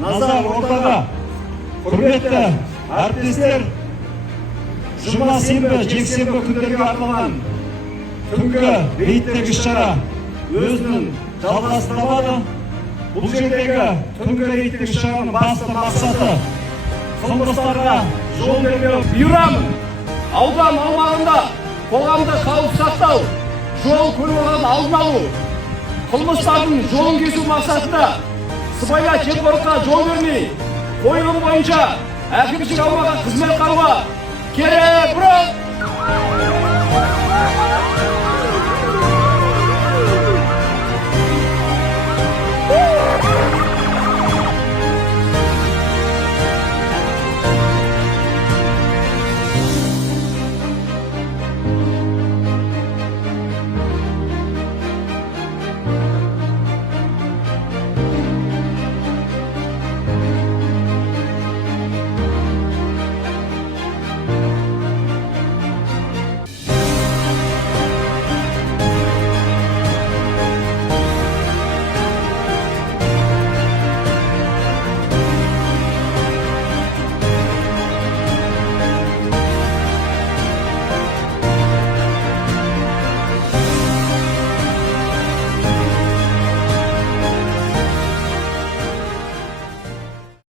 назар ортада. Құрметті әріптестер, жұма, сенбі, жексенбі күндерге арналған түнгі рейдтегі іс-шара өзінің жалғасын табады. Бұл жердегі түнгі рейдтегі іс-шараның басты мақсаты қылмыстарға жол бермеу. Бұйырамын, аудан аумағында қоғамды қауіп сақтау, жол көлік алдын алу, қылмыстардың жолын кесу мақсатында сыбайлас жемқорлыққа жол бермей, қойылым бойынша әкімшілік аумаққа қызмет атқаруға керек.